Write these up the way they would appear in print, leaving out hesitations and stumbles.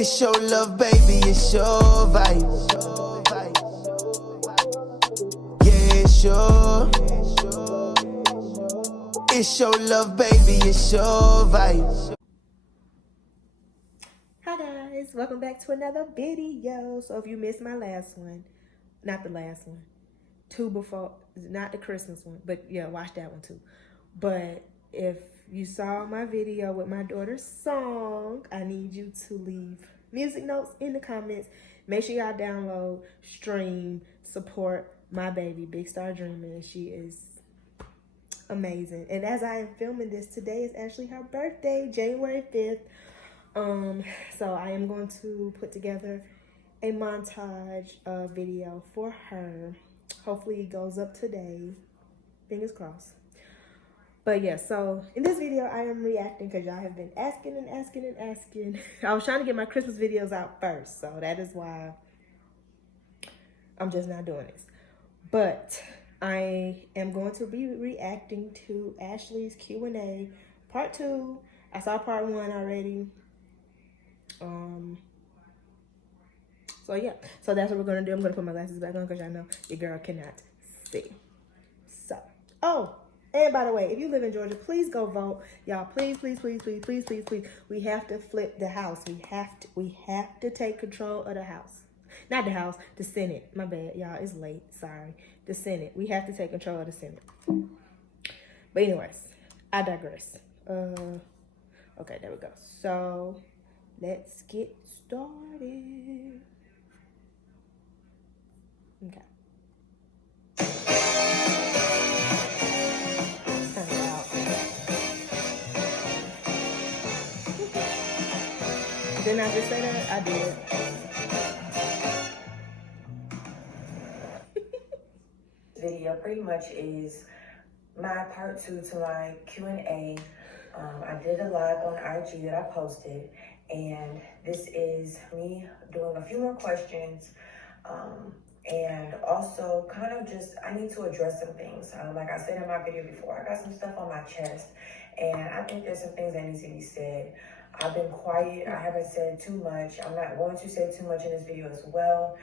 It's your love, baby, it's your vibe. Yeah, it's your love, baby, it's your vibe. Hi guys, welcome back to another video. So if you missed my last one, not the last one, two before, not the Christmas one, but yeah, watch that one too. But if you saw my video with my daughter's song, I need you to leave music notes in the comments. Make sure y'all download, stream, support my baby, Big Star Dreaming. She is amazing. And as I am filming this, today is actually her birthday, January 5th. So I am going to put together a montage video for her. Hopefully it goes up today. Fingers crossed. But yeah, so in this video, I am reacting because y'all have been asking and asking and asking. I was trying to get my Christmas videos out first, so that is why I'm just not doing this. But I am going to be reacting to Ashli's Q and A part 2. I saw part 1 already. So yeah, so that's what we're gonna do. I'm gonna put my glasses back on because y'all know your girl cannot see. So, oh, and by the way, if you live in Georgia, please go vote, y'all. Please, please, please, please, please, please, please. We have to flip the House. We have to take control of the House. Not the House, the Senate. My bad, y'all. It's late. Sorry, the Senate. We have to take control of the Senate. But anyways, I digress. Okay, there we go. So let's get started. Okay. Turn it out. Didn't I just say that? I did. Video pretty much is my part 2 to my Q&A. I did a live on IG that I posted, and this is me doing a few more questions. And also kind of just, I need to address some things. Like I said in my video before, I got some stuff on my chest, and I think there's some things that need to be said. I've been quiet, I haven't said too much. I'm not going to say too much in this video as well,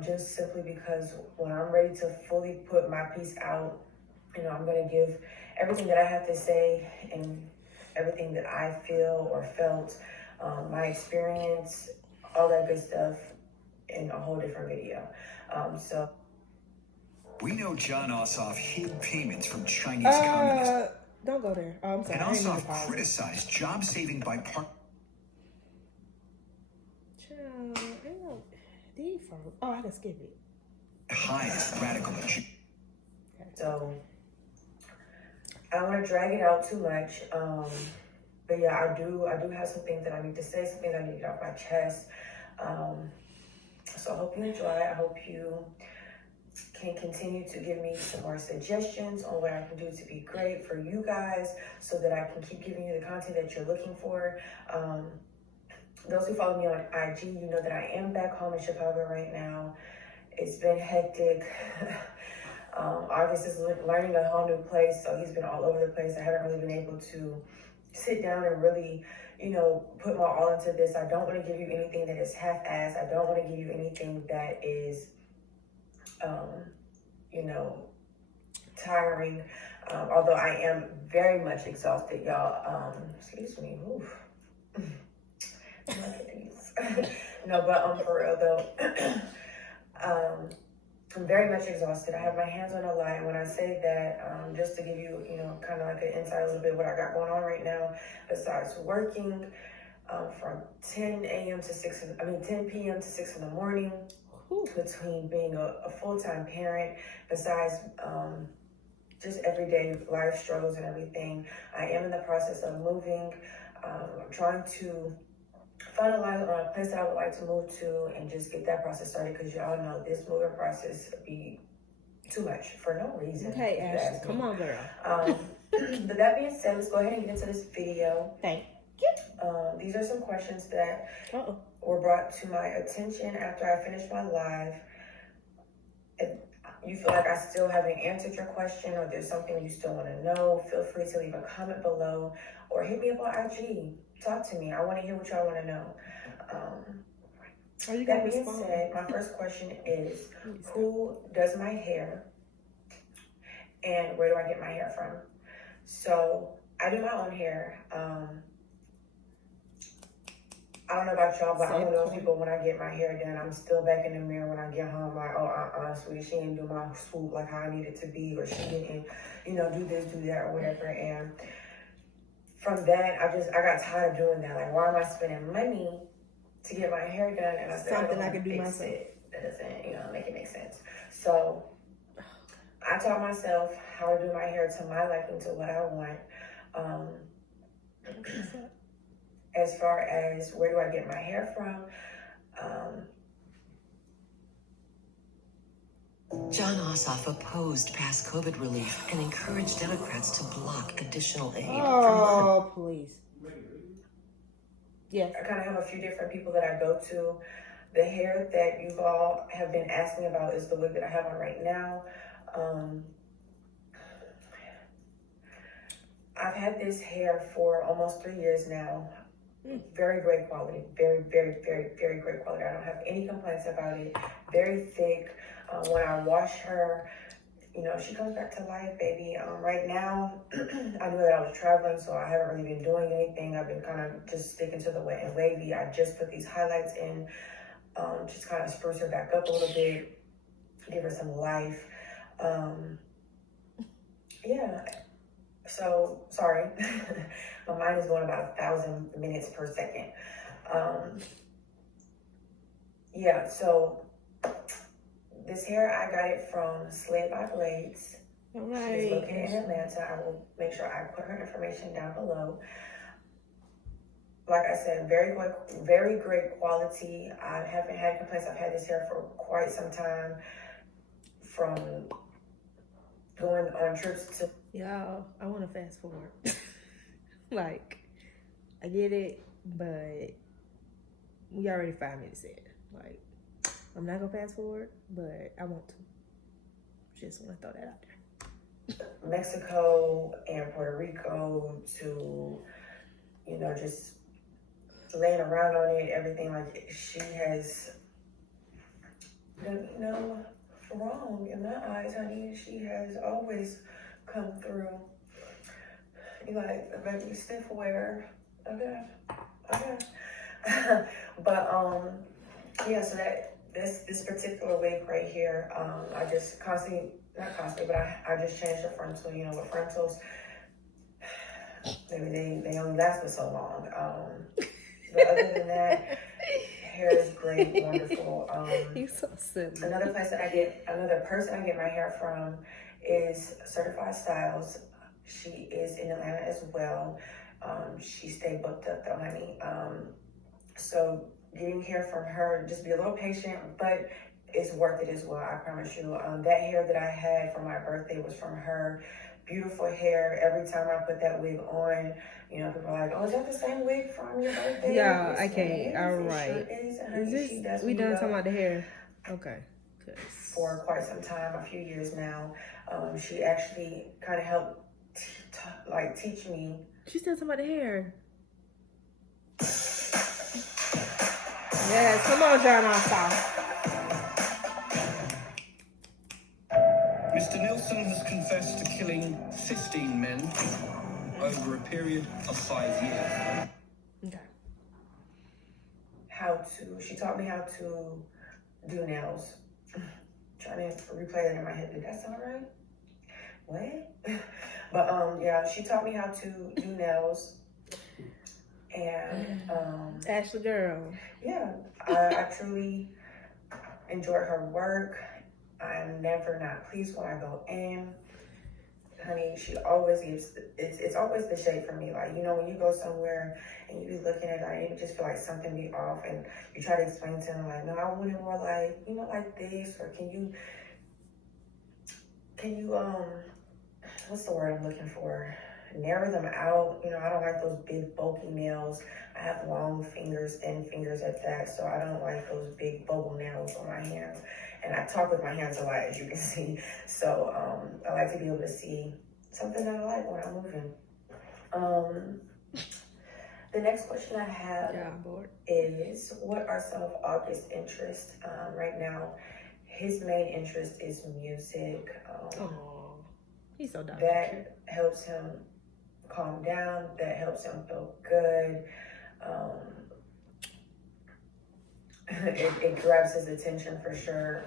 just simply because when I'm ready to fully put my piece out, you know, I'm gonna give everything that I have to say and everything that I feel or felt, my experience, all that good stuff in a whole different video. So we know John Ossoff hid payments from Chinese communists. Don't go there. Oh, I'm sorry. And Ossoff criticized job-saving by default. Oh, I can skip it. highest radical. So I don't want to drag it out too much. But yeah, I do have some things that I need to say, some things I need to get off my chest. So I hope you enjoy. I hope you can continue to give me some more suggestions on what I can do to be great for you guys so that I can keep giving you the content that you're looking for. Those who follow me on IG, you know that I am back home in Chicago right now. It's been hectic. August is learning a whole new place, so he's been all over the place. I haven't really been able to sit down and really, you know, put my all into this. I don't want to give you anything that is half-assed. I don't want to give you anything that is, you know, tiring. Although I am very much exhausted, y'all. Excuse me. Oof. Look at these. No, but for real though, I'm very much exhausted. I have my hands on a lot, and when I say that, just to give you, you know, kind of like an insight a little bit what I got going on right now, besides working from 10 p.m. to 6 in the morning, between being a full-time parent, besides just everyday life struggles and everything. I am in the process of moving. I'm trying to finalize on a place that I would like to move to and just get that process started, because y'all know this moving process be too much for no reason. Okay, Ashley, come on, girl. But that being said, let's go ahead and get into this video. Thank you. These are some questions that were brought to my attention after I finished my live. If you feel like I still haven't answered your question, or there's something you still want to know, feel free to leave a comment below or hit me up on IG. talk to me. I want to hear what y'all want to know. Oh, you That got being respond. said, my first question is, who does my hair and where do I get my hair from? So I do my own hair. I don't know about y'all, but I'm one of those people, when I get my hair done, I'm still back in the mirror when I get home, like, oh, sweetie, she didn't do my swoop like how I need it to be, or she didn't, do this, do that, or whatever. And from that, I got tired of doing that. Like, why am I spending money to get my hair done? And I said, Something I can can do myself. That doesn't, make it make sense. So I taught myself how to do my hair to my liking, to what I want. As far as where do I get my hair from, John Ossoff opposed past COVID relief and encouraged Democrats to block additional aid. Oh, please. Yes. I kind of have a few different people that I go to. The hair that you all have been asking about is the wig that I have on right now. I've had this hair for almost 3 years now. Very great quality. Very, very, very, very great quality. I don't have any complaints about it. Very thick. When I wash her, she comes back to life, baby. Right now, I knew that I was traveling, so I haven't really been doing anything. I've been kind of just sticking to the wet and wavy. I just put these highlights in, just kind of spruce her back up a little bit, give her some life. Yeah. So, sorry. My mind is going about 1,000 minutes per second. Yeah, so this hair, I got it from Slid by Blades. All right. She's located in Atlanta. I will make sure I put her information down below. Like I said, very great quality. I haven't had complaints. I've had this hair for quite some time, from going on trips to... Y'all, I want to fast forward. Like, I get it, but we already 5 minutes in. Like, I'm not going to fast forward, but I want to. Just want to throw that out there. Mexico and Puerto Rico to, just laying around on it, everything. Like, she has done no wrong in my eyes, honey. She has always come through. You like, baby, stiff wear. Okay. But yeah, so this particular wig right here, I just not constantly, but I just changed the frontal. With frontals, maybe they only last for so long. But other than that, hair is great, wonderful. You're so silly. Another person I get my hair from is Certified Styles. She is in Atlanta as well. She stayed booked up though, honey. So getting hair from her, just be a little patient, but it's worth it as well, I promise you. That hair that I had for my birthday was from her. Beautiful hair. Every time I put that wig on, people are like, oh, is that the same wig from your birthday? Yeah, I can't. All right. Is this, we done talking about the hair? Okay. For quite some time, a few years now. She actually kind of helped teach me. She's still talking about the hair. Yes, come on, John Ossoff. Mr. Nilsson has confessed to killing 15 men over a period of 5 years. Okay. She taught me how to do nails. Trying to replay that in my head. Did that sound right? What? But yeah, she taught me how to do nails. And Ashli girl. Yeah, I truly enjoy her work. I'm never not pleased when I go in. Honey, she always gives, it's always the shade for me. Like, when you go somewhere and you be looking at it, and you just feel like something be off, and you try to explain to them, like, no, I want it more like, like this, or can you, what's the word I'm looking for? Narrow them out. I don't like those big bulky nails. I have long fingers, thin fingers at that, so I don't like those big bubble nails on my hands. And I talk with my hands a lot, as you can see. So I like to be able to see something that I like when I'm moving. The next question I have Yeah, I'm bored. is, what are some of August's interests? Right now, his main interest is music. Oh, he's so dark. That helps him calm down. That helps him feel good. It grabs his attention for sure.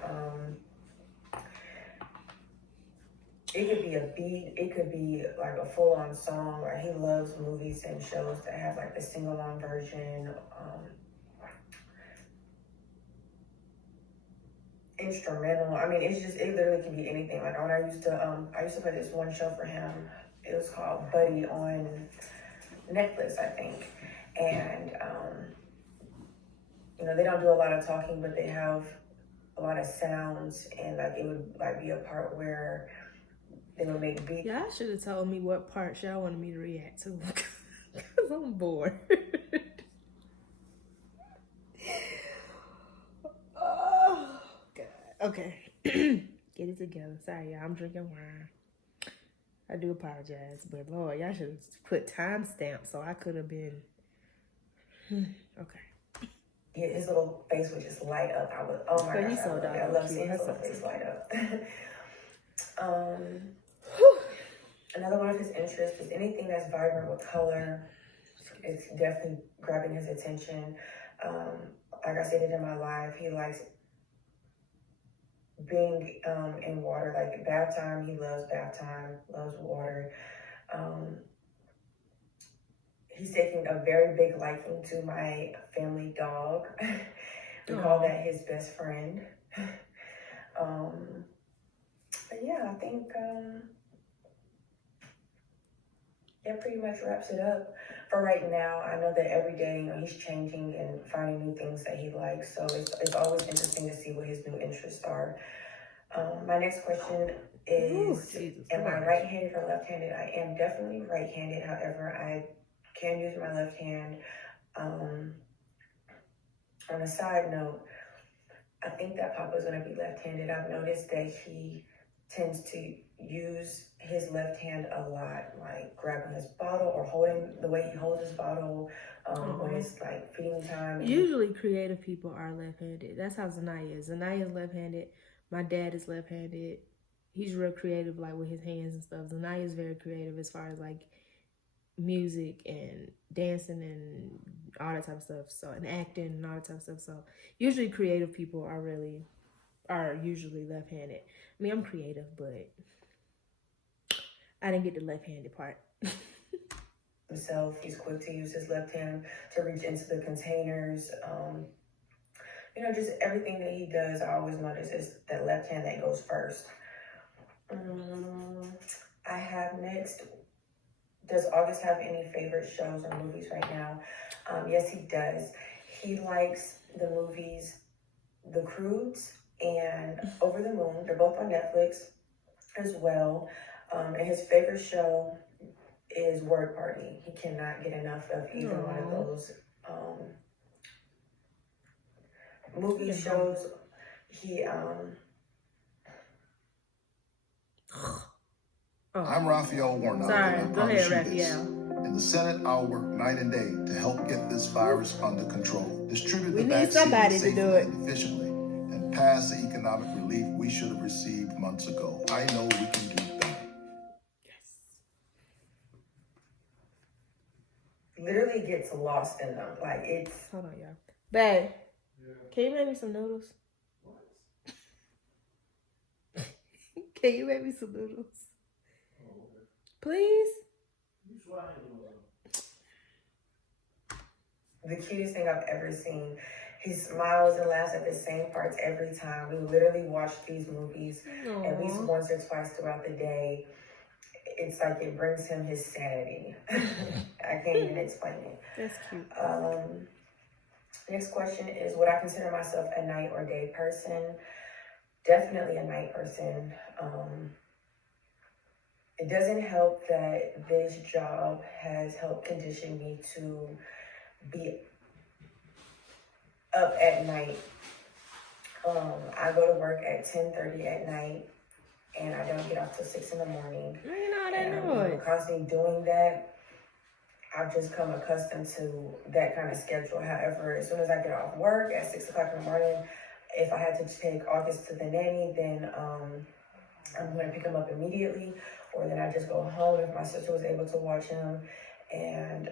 It could be a beat, it could be like a full-on song, or he loves movies and shows that have like the sing-along version, instrumental. I mean, it literally can be anything. Like when I used to play this one show for him. It was called Buddy on Netflix, I think. And, you know, they don't do a lot of talking, but they have a lot of sounds, and like it would like be a part where they would make beats. Y'all should have told me what parts y'all wanted me to react to, because I'm bored. Oh, God. Okay. Get it together. Sorry, y'all. I'm drinking wine. I do apologize, but Lord, y'all should have put timestamps so I could have been. Okay. Yeah, his little face would just light up. Oh my gosh, He's so I love seeing his little face light up. Another one of his interests is anything that's vibrant with color. It's definitely grabbing his attention. Like I stated in my live, he likes being in water, like bath time. He loves bath time, loves water. He's taking a very big liking to my family dog. We call that his best friend. But yeah, I think that pretty much wraps it up for right now. I know that every day, you know, he's changing and finding new things that he likes. So it's always interesting to see what his new interests are. My next question is, am I right-handed or left-handed? I am definitely right-handed. However, I can use my left hand. On a side note, I think that Papa's going to be left-handed. I've noticed that he tends to use his left hand a lot, like grabbing his bottle or holding the way he holds his bottle when it's like feeding time. Usually creative people are left-handed. That's how Zanaya is. Zanaya is left-handed. My dad is left-handed. He's real creative, like with his hands and stuff. Zanaya is very creative as far as like music and dancing and all that type of stuff. So, and acting and all that type of stuff. So usually creative people are usually left-handed. I mean, I'm creative, but I didn't get the left-handed part. Himself, he's quick to use his left hand to reach into the containers. You know, just everything that he does, I always notice is that left hand that goes first. I have next, does August have any favorite shows or movies right now? Yes, he does. He likes the movies The Croods and Over the Moon. They're both on Netflix as well. And his favorite show is Word Party. He cannot get enough of either one of those movie shows. He I'm Raphael Warnock, and I promise you this. In the Senate, I'll work night and day to help get this virus under control, distribute the vaccine safely and efficiently, and pass the economic relief we should have received months ago. I know we can do better. Literally gets lost in them. Like, it's... Hold on, y'all. Babe, can you make me some noodles? What? Can you make me some noodles? Please? The cutest thing I've ever seen. He smiles and laughs at the same parts every time. We literally watch these movies at least once or twice throughout the day. It's like it brings him his sanity. I can't even explain it. That's cute. Next question is, would I consider myself a night or day person? Definitely a night person. It doesn't help that this job has helped condition me to be up at night. I go to work at 10:30 at night, and I don't get off till 6 in the morning. You know that I'm constantly doing that. I've just come accustomed to that kind of schedule. However, as soon as I get off work at 6 o'clock in the morning, if I had to take August to the nanny, then I'm going to pick him up immediately, or then I just go home if my sister was able to watch him. And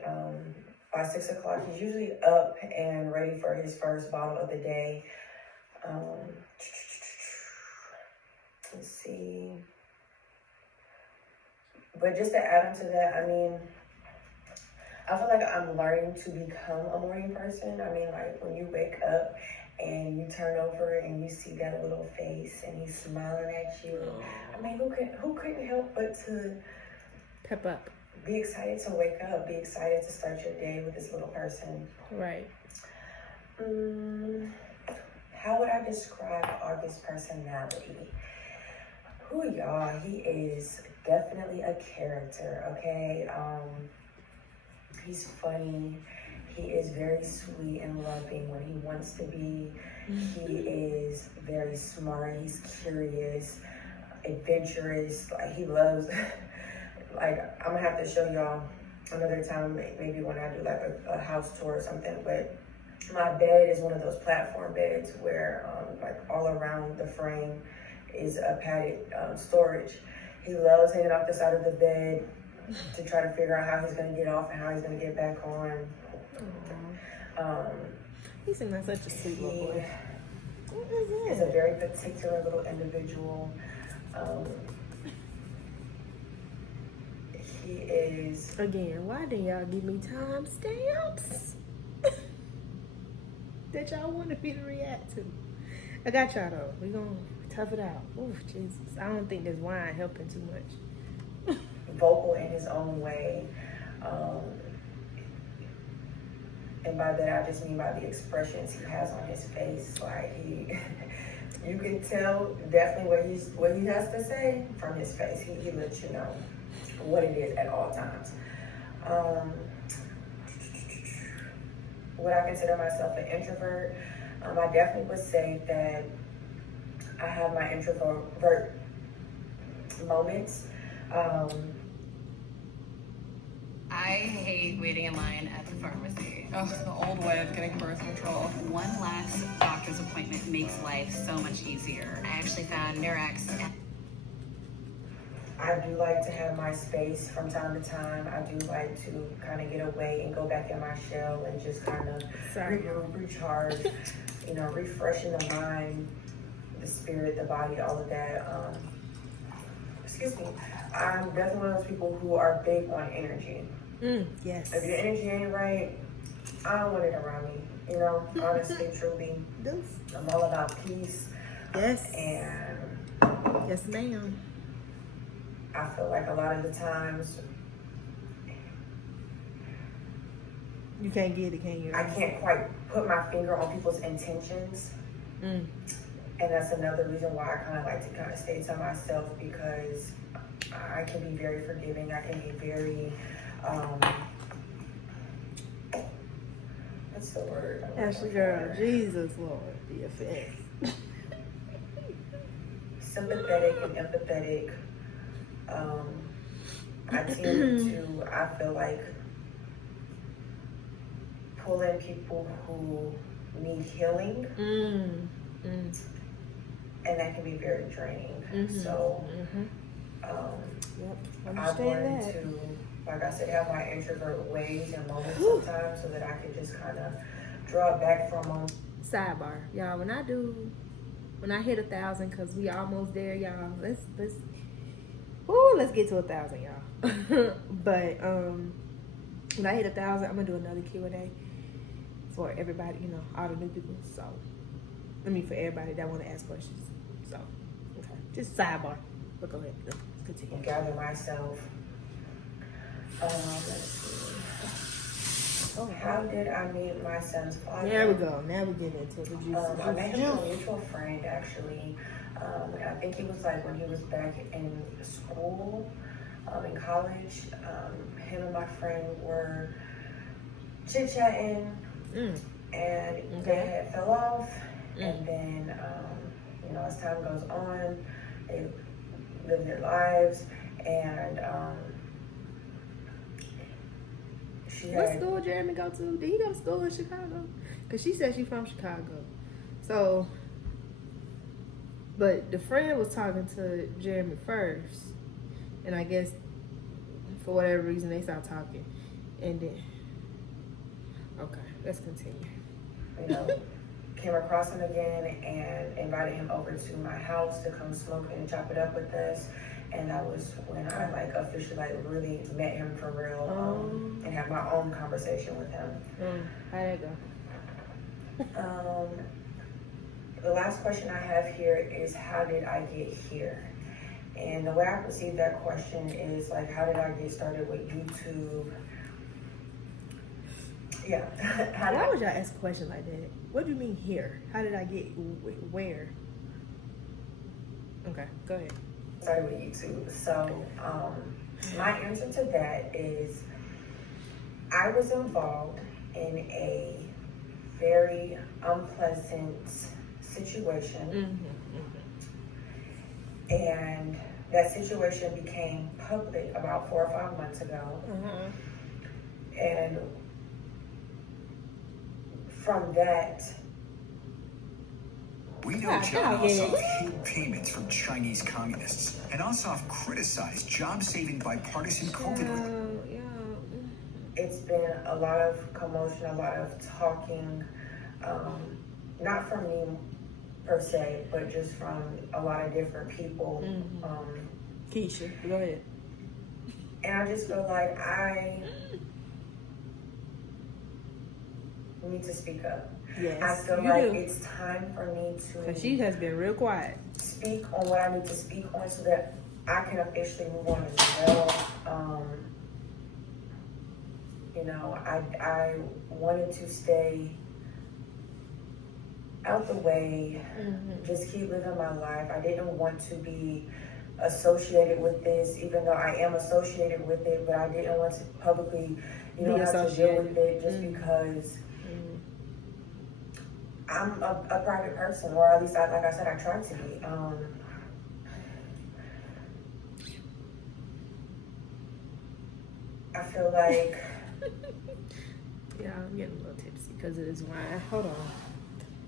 by 6 o'clock, he's usually up and ready for his first bottle of the day. Let's see. But just to add on to that, I mean, I feel like I'm learning to become a morning person. I mean, like when you wake up and you turn over and you see that little face and he's smiling at you. I mean, who couldn't help but to pep up, be excited to wake up, be excited to start your day with this little person. Right. How would I describe August's personality? Who y'all? He is definitely a character, okay? He's funny. He is very sweet and loving when he wants to be. He is very smart. He's curious, adventurous. Like he loves, like I'm gonna have to show y'all another time, maybe when I do like a house tour or something, but my bed is one of those platform beds where like all around the frame is a padded storage. He loves hanging off the side of the bed to try to figure out how he's going to get off and how he's going to get back on. He seems like such a sweet little boy. What is it? He's a very particular little individual. He is... Again, why didn't y'all give me time stamps that y'all wanted me to react to? I got y'all though. We gonna tough it out. Oh, Jesus. I don't think this wine helping too much. Vocal in his own way. And by that, I just mean by the expressions he has on his face. Like you can tell definitely what he has to say from his face. He lets you know what it is at all times. Would I consider myself an introvert? I definitely would say that I have my introvert moments. I hate waiting in line at the pharmacy. Oh, the old way of getting birth control. One last doctor's appointment makes life so much easier. I actually found Murex. I do like to have my space from time to time. I do like to kind of get away and go back in my shell and just kind of recharge, refreshing the mind, the spirit, the body, all of that. Excuse me. I'm definitely one of those people who are big on energy. Yes. If your energy ain't right, I don't want it around me. Honestly, truly. I'm all about peace. Yes. And yes, ma'am. I feel like a lot of the times you can't get it, can you? I can't quite put my finger on people's intentions. And that's another reason why I kind of like to stay to myself, because I can be very forgiving. I can be very, what's the word? Ashli girl, Jesus Lord, the offense. Sympathetic and empathetic. I tend to, I feel like, pull in people who need healing. And that can be very draining. So, I've learned to, like I said, have my introvert ways and moments sometimes so that I can just kind of draw back from them. Sidebar, y'all, when I hit 1,000, cause we almost there, y'all. Let's get to 1,000, y'all. But when I hit 1,000, I'm gonna do another Q and A for everybody, all the new people. So, for everybody that want to ask questions. So, okay, just sidebar. But go ahead, let's continue. Gather myself. Let's see. How did I meet my son's father? There we go. Now we get into it. I met him from a mutual friend, actually. I think he was like when he was back in school, in college. Him and my friend were chit-chatting, and they had fell off. And then, as time goes on, they live their lives, and What school Jeremy go to? Did he go to school in Chicago? Because she said she's from Chicago. So, but the friend was talking to Jeremy first. And I guess for whatever reason they stopped talking. And then, okay, let's continue. You know, came across him again and invited him over to my house to come smoke and chop it up with us. And that was when I like officially like really met him for real, and had my own conversation with him. How'd that go? The last question I have here is, how did I get here? And the way I perceive that question is like, how did I get started with YouTube? Yeah. Why would y'all ask a question like that? What do you mean here? How did I get where? Okay, go ahead. Started with YouTube. So my answer to that is, I was involved in a very unpleasant situation. And that situation became public about 4 or 5 months ago. And from that, we know John Ossoff hid payments from Chinese communists, and Ossoff criticized job-saving bipartisan COVID relief. It's been a lot of commotion, a lot of talking, not from me per se, but just from a lot of different people. Keisha, go ahead. And I just feel like I need to speak up. Yes, I feel like it's time for me to. Because she has been real quiet. Speak on what I need to speak on so that I can officially move on as well. You know, I wanted to stay out the way, just keep living my life. I didn't want to be associated with this, even though I am associated with it, but I didn't want to publicly, have to deal with it just because I'm a private person, or at least, like I said, I try to be. I feel like... Yeah, I'm getting a little tipsy because of this wine. Hold on.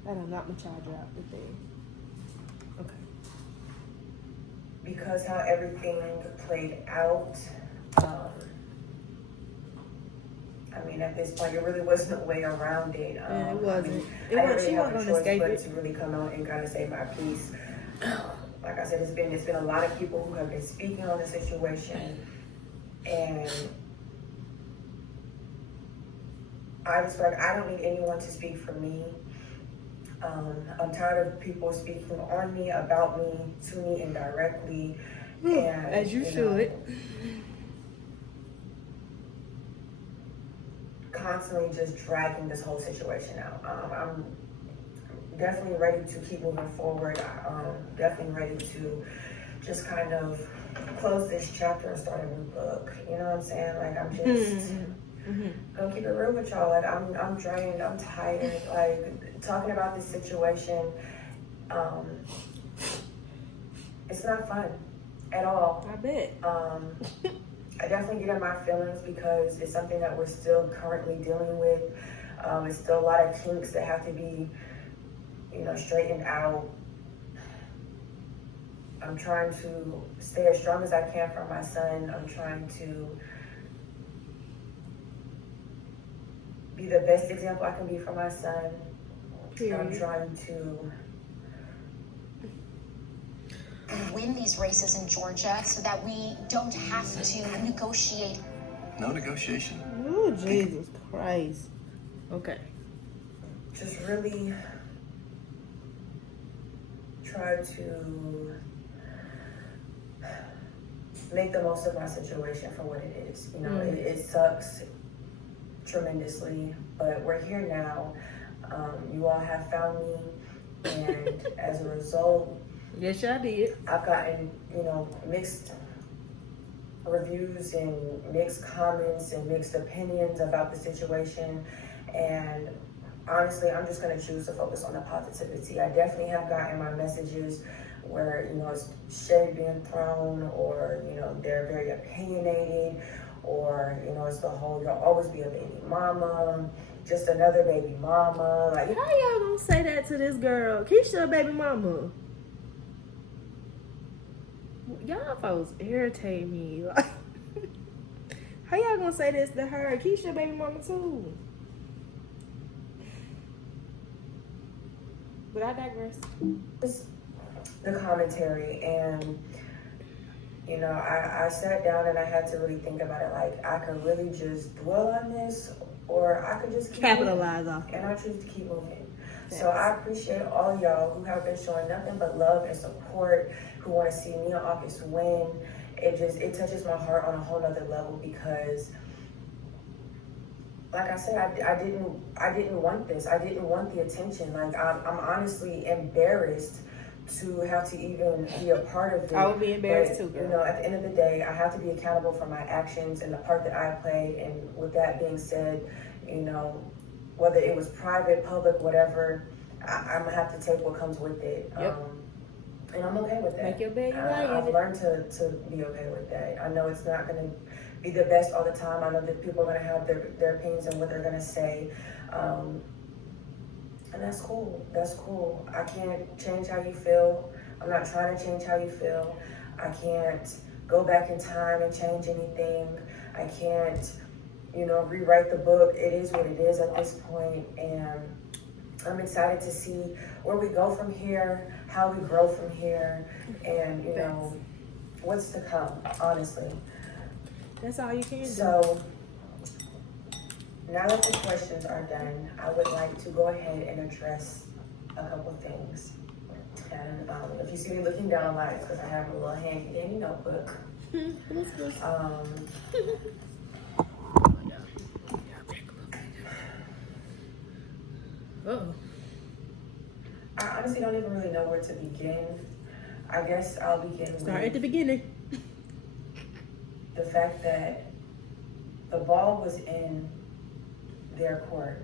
I done knocked my charger out the thing. Okay. Because how everything played out, I mean, at this point, there really wasn't a way around it. It wasn't. I didn't really She have wasn't a gonna choice escape but it. to really come out and kind of say my piece. Like I said, it's been a lot of people who have been speaking on the situation, and I just feel like I don't need anyone to speak for me. I'm tired of people speaking on me, about me, to me indirectly. And, as you should. Constantly just dragging this whole situation out. I'm definitely ready to keep moving forward. I'm definitely ready to just kind of close this chapter and start a new book. You know what I'm saying? Like, I'm just gonna keep it real with y'all. Like, I'm drained, I'm tired. Like, talking about this situation, it's not fun at all. I bet. I definitely get in my feelings because it's something that we're still currently dealing with. It's still a lot of kinks that have to be, straightened out. I'm trying to stay as strong as I can for my son. I'm trying to be the best example I can be for my son. I'm trying to win these races in Georgia so that we don't have to negotiate. No negotiation. Oh, Jesus Christ. Okay. just really try to make the most of my situation for what it is. You know, it sucks tremendously, but we're here now. You all have found me, and as a result, yes, I did. I've gotten, mixed reviews and mixed comments and mixed opinions about the situation. And honestly, I'm just going to choose to focus on the positivity. I definitely have gotten my messages where, it's shade being thrown, or, they're very opinionated, or, you know, it's the whole, you'll always be a baby mama, just another baby mama. Like, how y'all gonna say that to this girl? Keisha, a baby mama. Y'all folks irritate me. Like, how y'all gonna say this to her? Keisha, baby mama too. But I digress. The commentary, and you know, I sat down and I had to really think about it. Like, I could really just dwell on this, or I could just keep capitalize moving. off. And I choose to keep moving. Yes. So I appreciate all y'all who have been showing nothing but love and support, who want to see me and August win. It touches my heart on a whole nother level, because like I said, I didn't want this. I didn't want the attention. Like, I'm honestly embarrassed to have to even be a part of it. I would be embarrassed too, girl. You know, at the end of the day, I have to be accountable for my actions and the part that I played. And with that being said, you know, whether it was private, public, whatever, I'm gonna have to take what comes with it. Yep. And I'm okay with that. Make your bed, I've learned to be okay with that. I know it's not gonna be the best all the time. I know that people are gonna have their opinions and what they're gonna say. And that's cool. That's cool. I can't change how you feel. I'm not trying to change how you feel. I can't go back in time and change anything. I can't, you know, rewrite the book. It is what it is at this point. And I'm excited to see where we go from here, how we grow from here, and, you know, what's to come, honestly. That's all you can do. So, now that the questions are done, I would like to go ahead and address a couple things. And if you see me looking down a lot, it's because I have a little handy dandy notebook. I honestly don't even really know where to begin. I guess I'll begin Start at the beginning. The fact that the ball was in their court.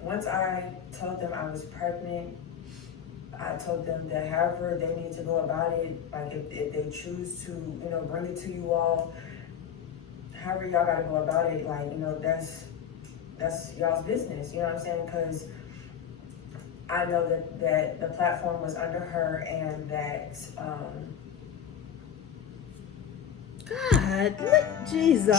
Once I told them I was pregnant, I told them that however they need to go about it, like if they choose to, you know, bring it to you all, however y'all gotta go about it, like, you know, that's y'all's business, you know what I'm saying? Because I know that the platform was under her, and that, God, look, Jesus.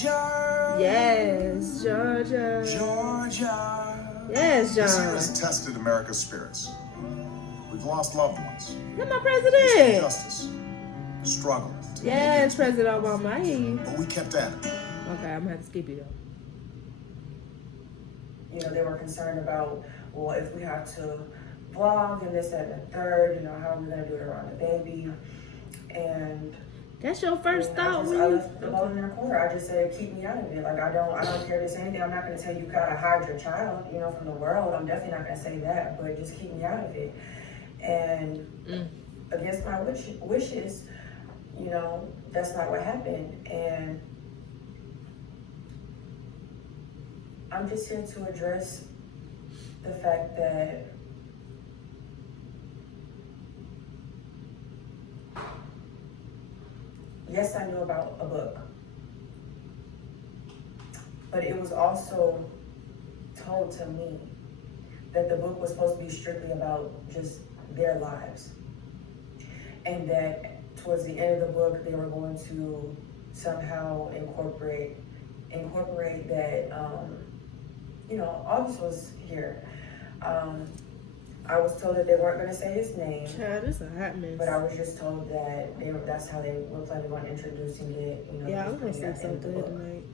Georgia. Yes, Georgia. Georgia. Yes, This year John. has tested America's spirits. We've lost loved ones. You're my Faced president. injustice, struggled. Yes, President Obama, I hear you. But we kept at it. Okay, I'm gonna have to skip you though. you know, they were concerned about, well, if we have to vlog and this, that, and the third, you know, how are we gonna do it around the baby? And that's your first thought. I left the ball in their corner. I just said, keep me out of it. Like, I don't care to say anything. I'm not gonna tell you gotta hide your child, you know, from the world. I'm definitely not gonna say that, but just keep me out of it. And against my wishes, you know, that's not what happened. And I'm just here to address the fact that yes, I knew about a book, but it was also told to me that the book was supposed to be strictly about just their lives, and that towards the end of the book, they were going to somehow incorporate that, you know, August was here. I was told that they weren't going to say his name. Child, this is a hot mess. But I was just told that that's how they were planning on introducing it. You know, yeah, I'm going to say something tonight.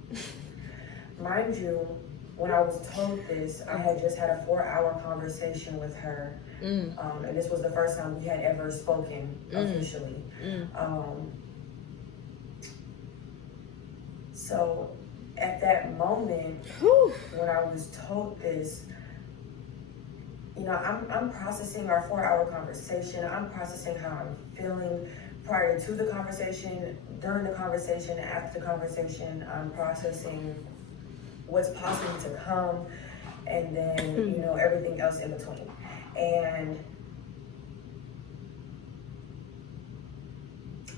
Mind you, when I was told this, I had just had a 4-hour conversation with her. And this was the first time we had ever spoken officially. So at that moment, when I was told this, you know, I'm processing our 4-hour conversation. I'm processing how I'm feeling prior to the conversation, during the conversation, after the conversation. I'm processing what's possible to come, and then, you know, everything else in between. And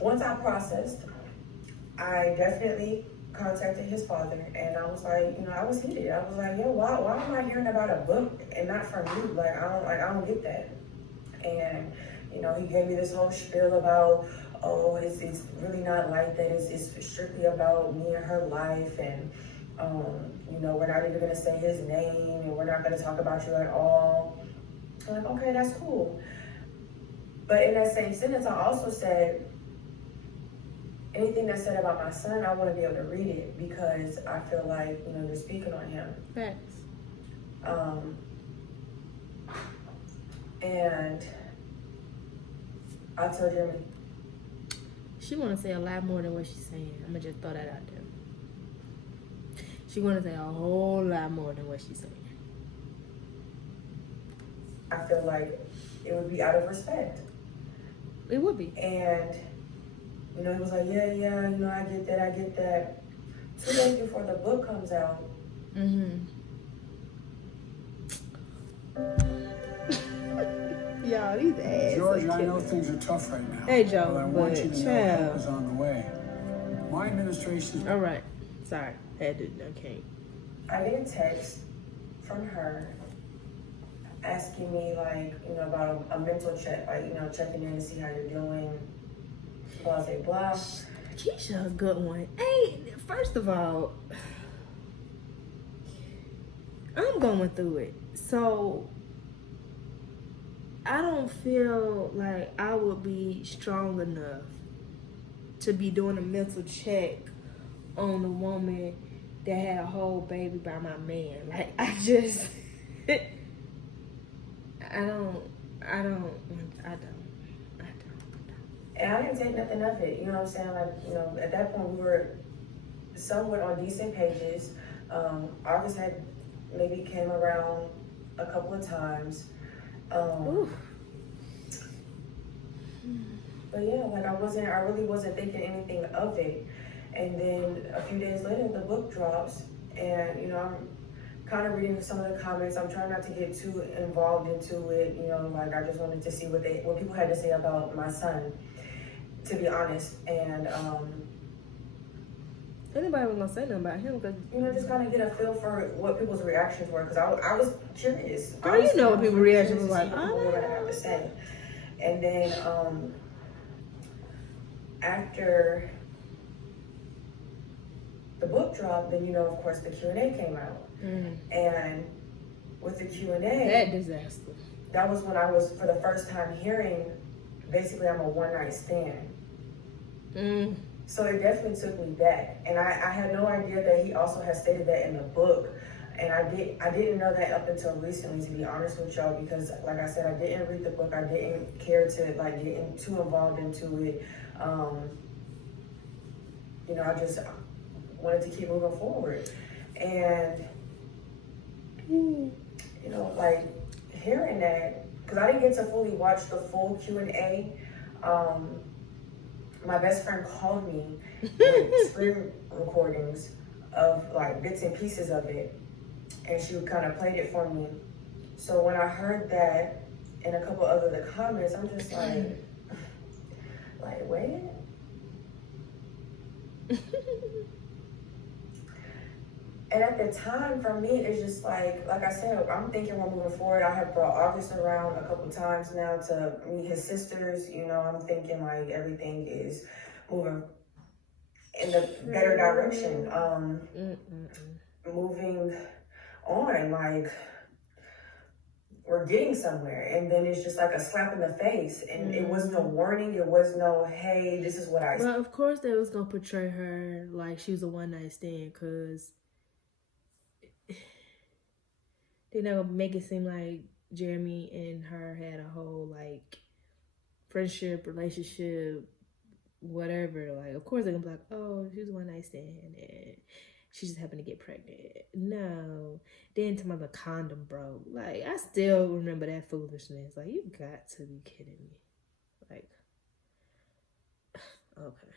once I processed, I definitely contacted his father, and I was like, you know, I was heated. I was like, yo, why am I hearing about a book and not from you? Like, I don't get that. And, you know, he gave me this whole spiel about, oh, it's really not like that. It's strictly about me and her life, and, you know, we're not even gonna say his name, and we're not gonna talk about you at all. I'm like, okay, that's cool. But in that same sentence, I also said, anything that's said about my son, I want to be able to read it because I feel like, you know, you're speaking on him. Facts. And I told Jeremy. She want to say a lot more than what she's saying. I'm going to just throw that out there. She want to say a whole lot more than what she's saying. I feel like it would be out of respect. It would be. And, you know, he was like, yeah, you know, I get that. 2 days before the book comes out. Y'all, these ass. George, I know things are tough right now. Hey, Joe, but I want you to know help is on the way. My administration. All right. Sorry. I can't. I get a text from her asking me, like, you know, about a mental check, like, you know, checking in to see how you're doing, blah, blah, blah. Keisha, a good one. Hey, first of all, I'm going through it. So, I don't feel like I would be strong enough to be doing a mental check on a woman that had a whole baby by my man. Like, I just, I don't. And I didn't take nothing of it, you know what I'm saying? Like, you know, at that point we were somewhat on decent pages. August had maybe came around a couple of times. But yeah, like I really wasn't thinking anything of it. And then a few days later, the book drops, and, you know, I'm kind of reading some of the comments. I'm trying not to get too involved into it, you know, like I just wanted to see what people had to say about my son, to be honest. And anybody was gonna say nothing about him because, you know, just kind of get a feel for what people's reactions were, because I was curious. Girl, you know what people's reactions was like. What were gonna have to say. And then after the book dropped, then, you know, of course, the Q and A came out. And with the Q and A, that disaster. That was when I was, for the first time, hearing, basically, I'm a one-night stand. So it definitely took me back. And I had no idea that he also had stated that in the book. And I didn't know that up until recently, to be honest with y'all, because, like I said, I didn't read the book. I didn't care to, like, get too involved into it. You know, I just wanted to keep moving forward. And, you know, like, hearing that, because I didn't get to fully watch the full Q and A. My best friend called me with screen recordings of, like, bits and pieces of it, and she kind of played it for me. So when I heard that and a couple other the comments, I'm just like, wait. And at the time, for me, it's just like I said, I'm thinking we're moving forward. I have brought August around a couple times now to meet his sisters. You know, I'm thinking like everything is moving in the better direction. Moving on, like we're getting somewhere. And then it's just like a slap in the face. And it was no warning. It was no, hey, this is what I... Well, of course they was going to portray her like she was a one-night stand, because they're not going to make it seem like Jeremy and her had a whole, like, friendship, relationship, whatever. Like, of course they're going to be like, oh, she was a one-night stand and she just happened to get pregnant. No. Then to the condom broke. Like, I still remember that foolishness. Like, you got to be kidding me. Like, okay.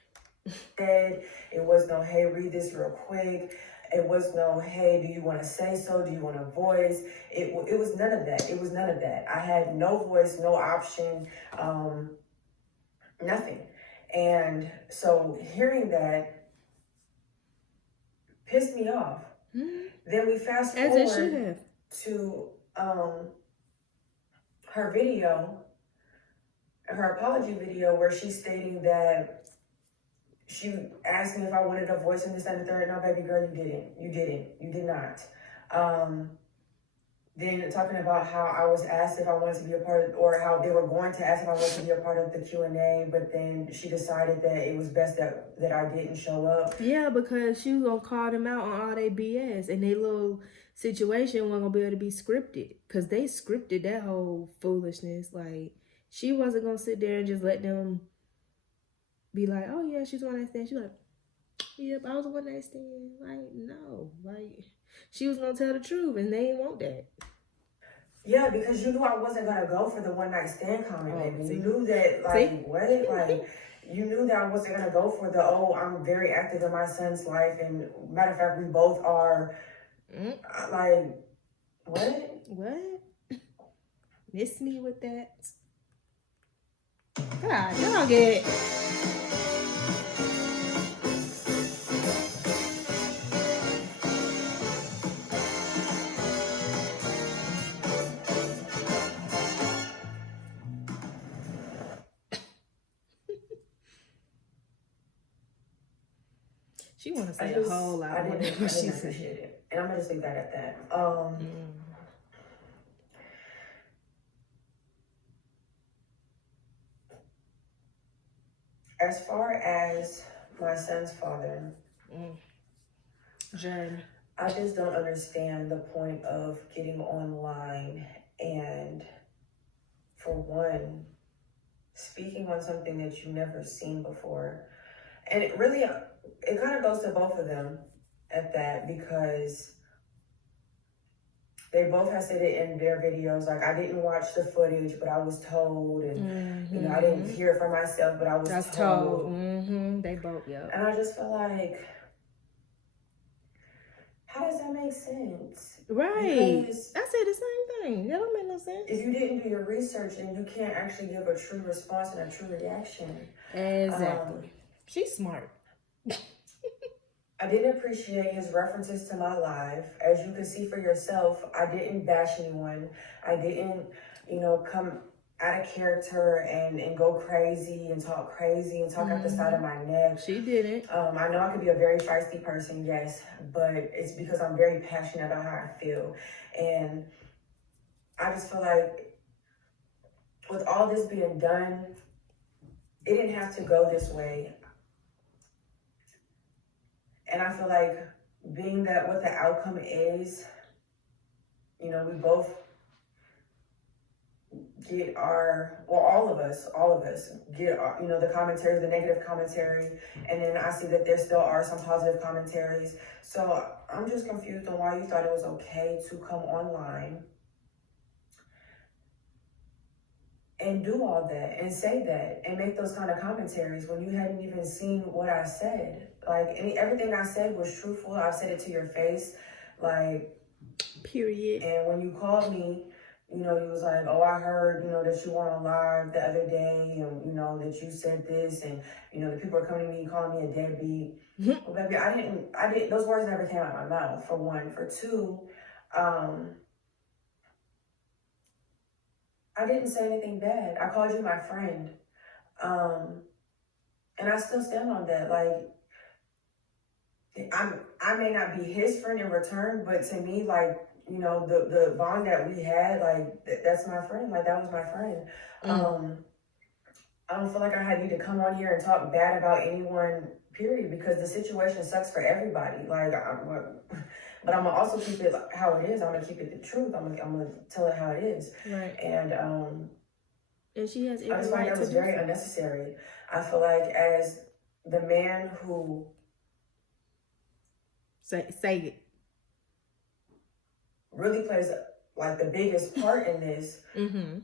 It was no, hey, read this real quick. It was no, hey, do you want to say so? Do you want a voice? It was none of that. It was none of that. I had no voice, no option, nothing. And so hearing that pissed me off. Then we fast forward to her video, her apology video, where she's stating that she asked me if I wanted a voice in this and the third. No, baby girl, you did not. Then talking about how I was asked if I wanted to be a part of, or how they were going to ask if I wanted to be a part of the Q and A, but then she decided that it was best that I didn't show up. Yeah, because she was gonna call them out on all their BS, and their little situation wasn't gonna be able to be scripted, because they scripted that whole foolishness. Like, she wasn't gonna sit there and just let them be like, oh yeah, she's one night stand. She's like, yep, I was a one night stand. Like, no, like, she was gonna tell the truth, and they didn't want that. Yeah, because you knew I wasn't gonna go for the one night stand comment, baby. You knew that, like, what? Like, you knew that I wasn't gonna go for the, oh, I'm very active in my son's life, and matter of fact, we both are. Like, what? What? Miss me with that? God, dog it. She want to say a whole lot. I didn't appreciate it, and I'm gonna just leave that at that. As far as my son's father, Jen, I just don't understand the point of getting online and, for one, speaking on something that you've never seen before. And it really, it kind of goes to both of them at that, because they both have said it in their videos. Like, I didn't watch the footage, but I was told, and you know, I didn't hear it for myself, but I was told. They both, yeah. And I just feel like, how does that make sense? Right. Because I said the same thing. That don't make no sense. if you didn't do your research, then you can't actually give a true response and a true reaction. Exactly. She's smart. I didn't appreciate his references to my life. As you can see for yourself, I didn't bash anyone. I didn't, come out of character and go crazy and talk out the side of my neck. She didn't. I know I could be a very feisty person, yes, but it's because I'm very passionate about how I feel. And I just feel like with all this being done, it didn't have to go this way. And I feel like, being that what the outcome is, we both get all of us get our, the commentary, the negative commentary, and then I see that there still are some positive commentaries. So I'm just confused on why you thought it was okay to come online and do all that and say that and make those kind of commentaries when you hadn't even seen what I said. Like, everything I said was truthful. I've said it to your face, like, period. And when you called me, you was like, oh, I heard, that you were on live the other day, and, that you said this, and, the people are coming to me, calling me a deadbeat. Well, baby, I didn't, those words never came out of my mouth, for one. For two, I didn't say anything bad. I called you my friend. And I still stand on that. Like, I may not be his friend in return, but to me, like, the bond that we had, like, that's my friend. Like, that was my friend. I don't feel like I need to come on here and talk bad about anyone, period, because the situation sucks for everybody. Like, but I'm gonna also keep it how it is. I'm gonna keep it the truth. I'm gonna tell it how it is. Right. And she has every I just right find that to was do very so. unnecessary. I feel like, as the man who say it really plays like the biggest part in this, you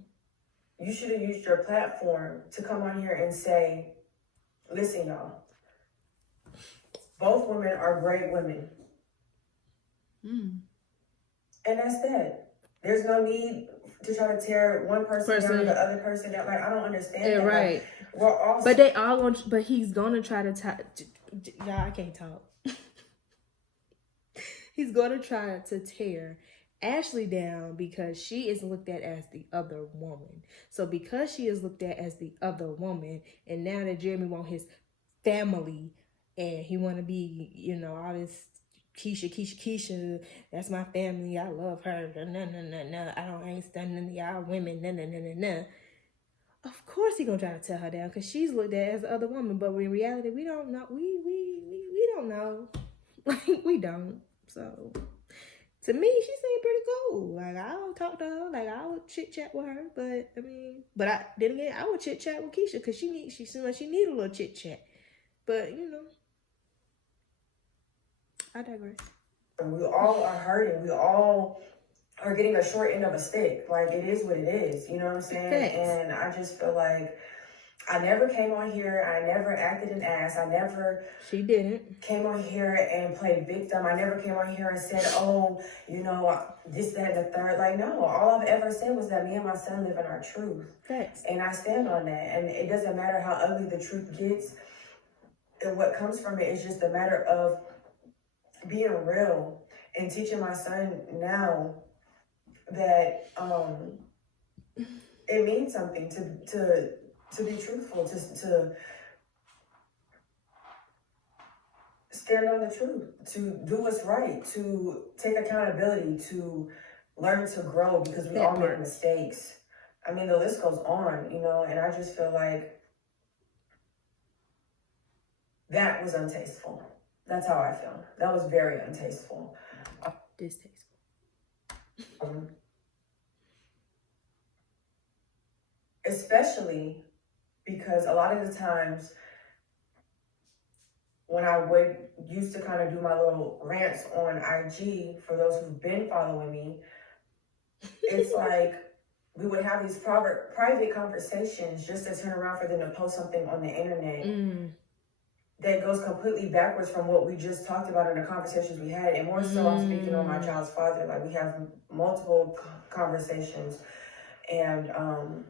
should have used your platform to come on here and say, listen, y'all, both women are great women. And that's that. There's no need to try to tear one person down or the other person down. Like, I don't understand that. Right. Like, we're all... But they all going to... But he's going to try to... Y'all, I can't talk. He's going to try to tear Ashley down because she is looked at as the other woman. So because she is looked at as the other woman, and now that Jeremy wants his family and he want to be, you know, all this Keisha, that's my family, I love her, I ain't standing y'all women, Of course he gonna try to tear her down because she's looked at as the other woman, but in reality we don't know. We don't know. Like, we don't. So to me, she seemed pretty cool. Like, I would talk to her. Like, I would chit chat with her. But I mean, then again, I would chit chat with Keisha because she seemed like she need a little chit chat. But you know, I digress. We all are hurting. We all are getting a short end of a stick. Like, it is what it is. You know what I'm saying? Thanks. And I just feel like I never came on here. I never acted an ass. I never... She didn't. Came on here and played victim. I never came on here and said, oh, you know, this, that, and the third. Like, no. All I've ever said was that me and my son live in our truth. Thanks. And I stand on that. And it doesn't matter how ugly the truth gets. And what comes from it is just a matter of being real and teaching my son now that it means something to be truthful, to stand on the truth, to do what's right, to take accountability, to learn to grow, because we all make mistakes. I mean, the list goes on, you know, and I just feel like that was untasteful. That's how I feel. That was very untasteful. Distasteful. Especially because a lot of the times when I would used to kind of do my little rants on IG, for those who've been following me, it's like we would have these private conversations just to turn around for them to post something on the internet that goes completely backwards from what we just talked about in the conversations we had. And more so, I'm speaking on my child's father. Like, we have multiple conversations, and I'm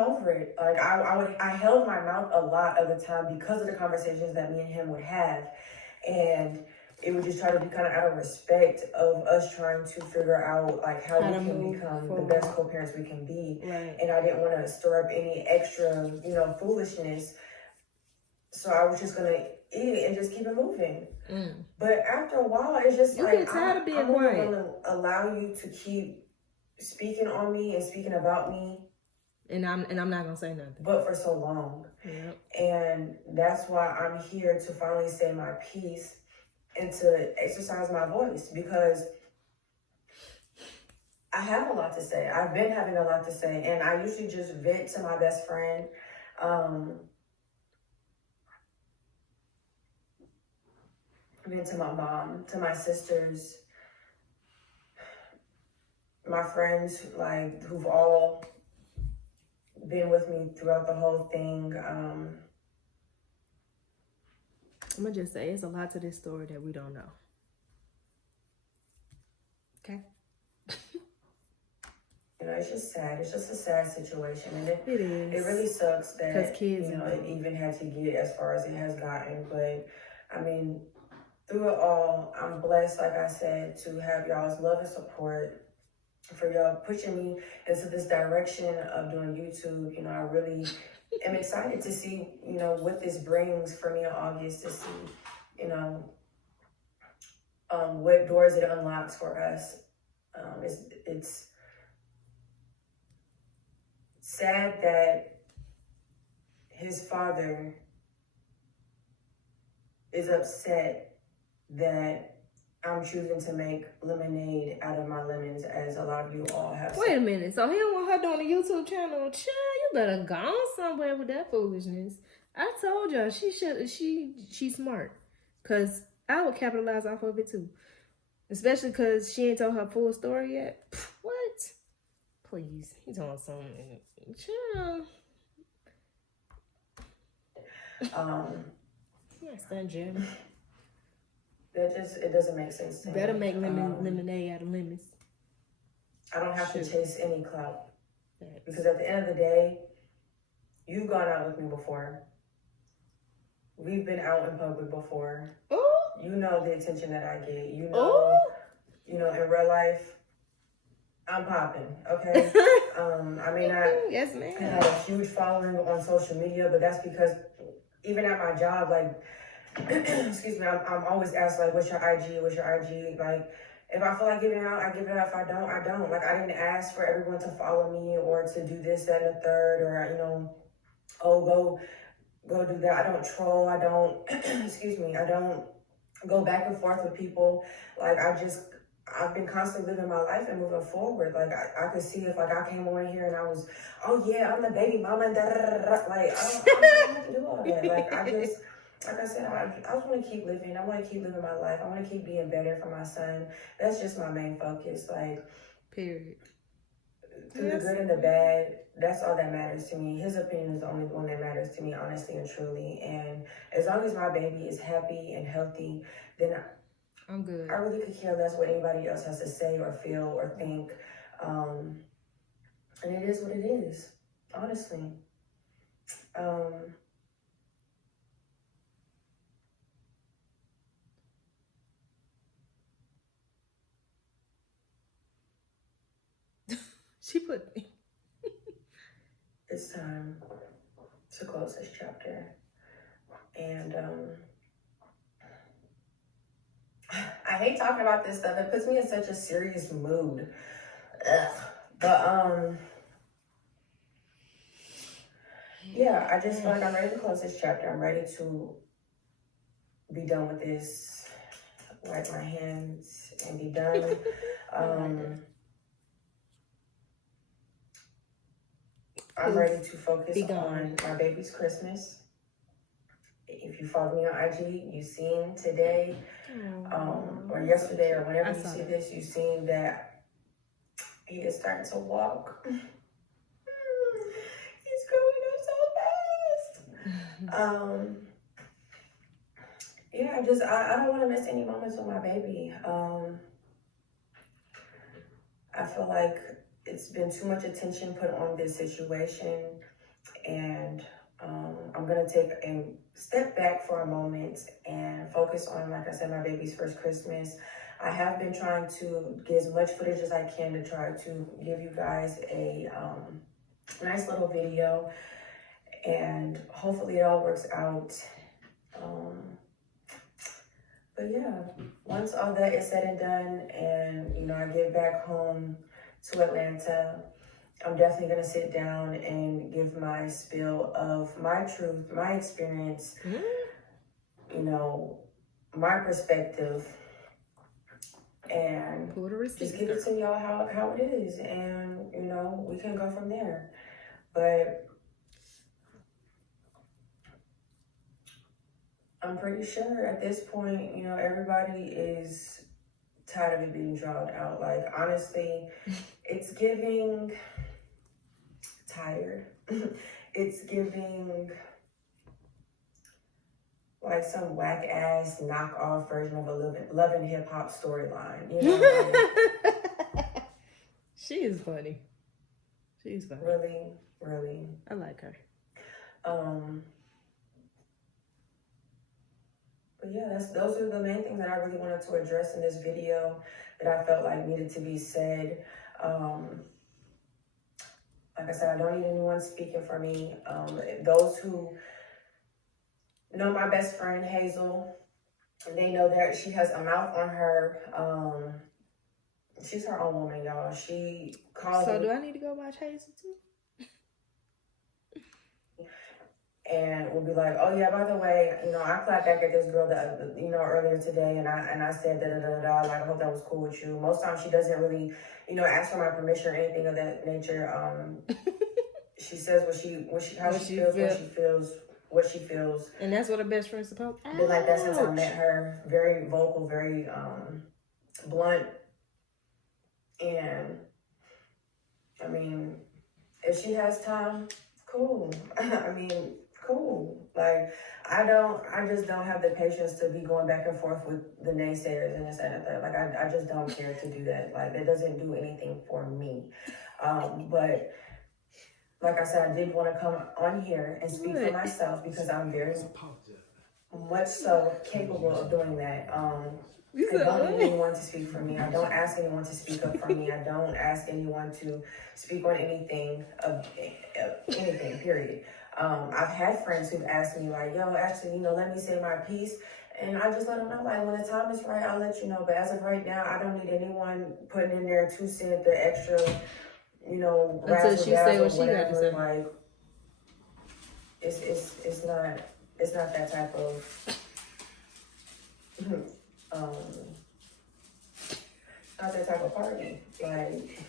over it. Like, I held my mouth a lot of the time because of the conversations that me and him would have. And it would just try to be kind of out of respect of us trying to figure out, like, how we can become the best co-parents we can be. Right. And I didn't want to stir up any extra, you know, foolishness. So I was just going to eat it and just keep it moving. But after a while, it's just like, I'm going to allow you to keep speaking on me and speaking about me. And I'm not gonna say nothing. But for so long. Yep. And that's why I'm here to finally say my piece and to exercise my voice, because I have a lot to say. I've been having a lot to say, and I usually just vent to my best friend. Vent to my mom, to my sisters, my friends, like, who've all been with me throughout the whole thing. I'm gonna just say it's a lot to this story that we don't know. Okay. You know, it's just sad. It's just a sad situation, and it is. It really sucks that kids, you know, it even had to get as far as it has gotten. But I mean, through it all, I'm blessed, like I said, to have y'all's love and support, for y'all pushing me into this direction of doing YouTube. You know, I really am excited to see, you know, what this brings for me in August, to see, you know, what doors it unlocks for us. It's sad that his father is upset that I'm choosing to make lemonade out of my lemons, as a lot of you all have said. Wait a minute. So he don't want her doing a YouTube channel? Child, you better go on somewhere with that foolishness. I told y'all she's smart, cause I would capitalize off of it too, especially cause she ain't told her full story yet. What? Please, he's talking something. Child. Yes, then Jim. It doesn't make sense to me. Better make lemonade out of lemons. I don't have to chase any clout. Thanks. Because at the end of the day, you've gone out with me before. We've been out in public before. Ooh. You know the attention that I get. You know, in real life, I'm popping, okay? I may not yes, ma'am. have a huge following on social media, but that's because even at my job, like, excuse me, I'm always asked, like, what's your IG? What's your IG? Like, if I feel like giving it out, I give it out. If I don't, I don't. Like, I didn't ask for everyone to follow me or to do this, that, and the third, or, oh, go do that. I don't troll. I don't, excuse me, I don't go back and forth with people. Like, I've been constantly living my life and moving forward. Like, I could see if, like, I came on here and I was, oh, yeah, I'm the baby mama, and da-da-da-da-da. Like, I don't have to do all that. Like, like I said, I just want to keep living. I want to keep living my life. I want to keep being better for my son. That's just my main focus. Like, period. Through the good and the bad, that's all that matters to me. His opinion is the only one that matters to me, honestly and truly. And as long as my baby is happy and healthy, then I'm good. I really could care less what anybody else has to say or feel or think. And it is what it is, honestly. She put me. It's time to close this chapter. And I hate talking about this stuff. It puts me in such a serious mood. Ugh. But yeah, I just feel like I'm ready to close this chapter. I'm ready to be done with this, wipe my hands and be done. I'm ready to focus on my baby's Christmas. If you follow me on IG, you've seen today, or yesterday, or whenever you see this, you've seen that he is starting to walk. He's growing up so fast. Yeah, I don't want to miss any moments with my baby. I feel like it's been too much attention put on this situation, and I'm gonna take a step back for a moment and focus on, like I said, my baby's first Christmas. I have been trying to get as much footage as I can to try to give you guys a nice little video, and hopefully it all works out. But yeah, once all that is said and done, and I get back home to Atlanta, I'm definitely gonna sit down and give my spiel of my truth, my experience, my perspective, and just give it to y'all how it is, and we can go from there. But I'm pretty sure at this point, everybody is tired of it being drawn out. Like, honestly, it's giving tired. It's giving like some whack ass knockoff version of a Love and Hip Hop storyline. She is funny. She's funny. Really, really. I like her. But yeah, those are the main things that I really wanted to address in this video that I felt like needed to be said. Like I said, I don't need anyone speaking for me. Those who know my best friend, Hazel, they know that she has a mouth on her. She's her own woman, y'all. She calls So do I need to go watch Hazel too? And we'll be like, oh yeah, by the way, I clapped back at this girl that, earlier today, and I said da-da-da-da-da, like, I hope that was cool with you. Most times she doesn't really, ask for my permission or anything of that nature. She says how she feels, what she feels. And that's what a best friend's supposed to do. Been like that since I met her. Very vocal, very blunt. And I mean, if she has time, cool. cool. Like, I just don't have the patience to be going back and forth with the naysayers and this and the third. Like, I just don't care to do that. Like, it doesn't do anything for me. But like I said, I did want to come on here and speak for myself because I'm very much so capable of doing that. I don't need anyone to speak for me. I don't ask anyone to speak up for me. I don't ask anyone to speak on anything, period. I've had friends who've asked me like, yo, actually, let me say my piece. And I just let them know, like, when the time is right, I'll let you know. But as of right now, I don't need anyone putting in their 2 cents, the extra, until she say what she got to say. Like, it's not that type of not that type of party. Like,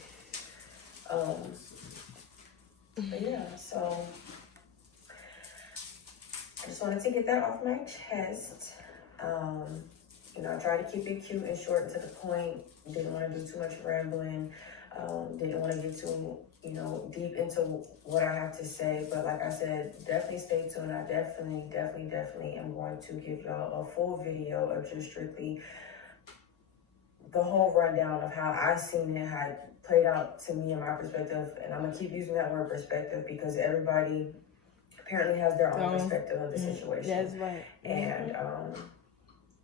but yeah, so I just wanted to get that off my chest. I tried to keep it cute and short and to the point. Didn't want to do too much rambling. Didn't want to get too, deep into what I have to say. But like I said, definitely stay tuned. I definitely am going to give y'all a full video of just strictly the whole rundown of how I seen it, how it played out to me in my perspective. And I'm going to keep using that word perspective because everybody apparently has their own perspective of the situation. That's right. And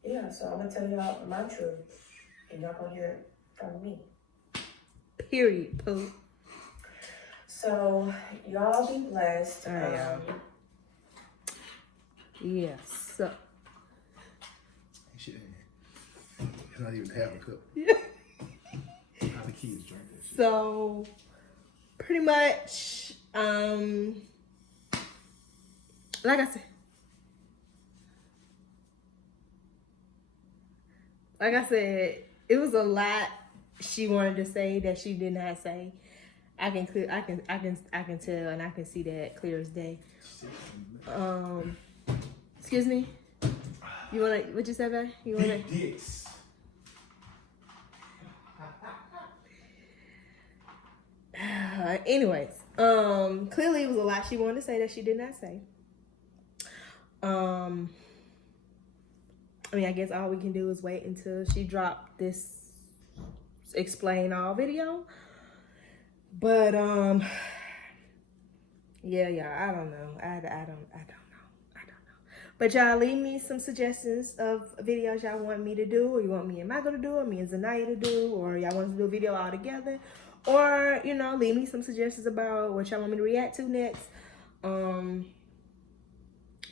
yeah, so I'm going to tell y'all my truth. And y'all going to hear it from me. Period, Pooh. So, y'all be blessed. All right, y'all. Yes. So. It's not even half a cup. Yeah. How the kids drink that shit. So, pretty much, like I said, it was a lot she wanted to say that she did not say. I can tell, and I can see that clear as day. Excuse me. You wanna? What you say, babe? You wanna? Dicks. Anyways, clearly it was a lot she wanted to say that she did not say. I guess all we can do is wait until she dropped this explain all video. But yeah, I don't know. I don't know. But y'all leave me some suggestions of videos y'all want me to do, or you want me and Michael to do, or me and Zanaya to do, or y'all want us to do a video all together, or leave me some suggestions about what y'all want me to react to next.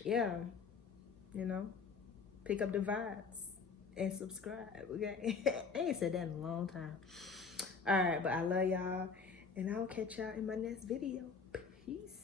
Yeah, pick up the vibes and subscribe. Okay, I ain't said that in a long time. All right, but I love y'all, and I'll catch y'all in my next video. Peace.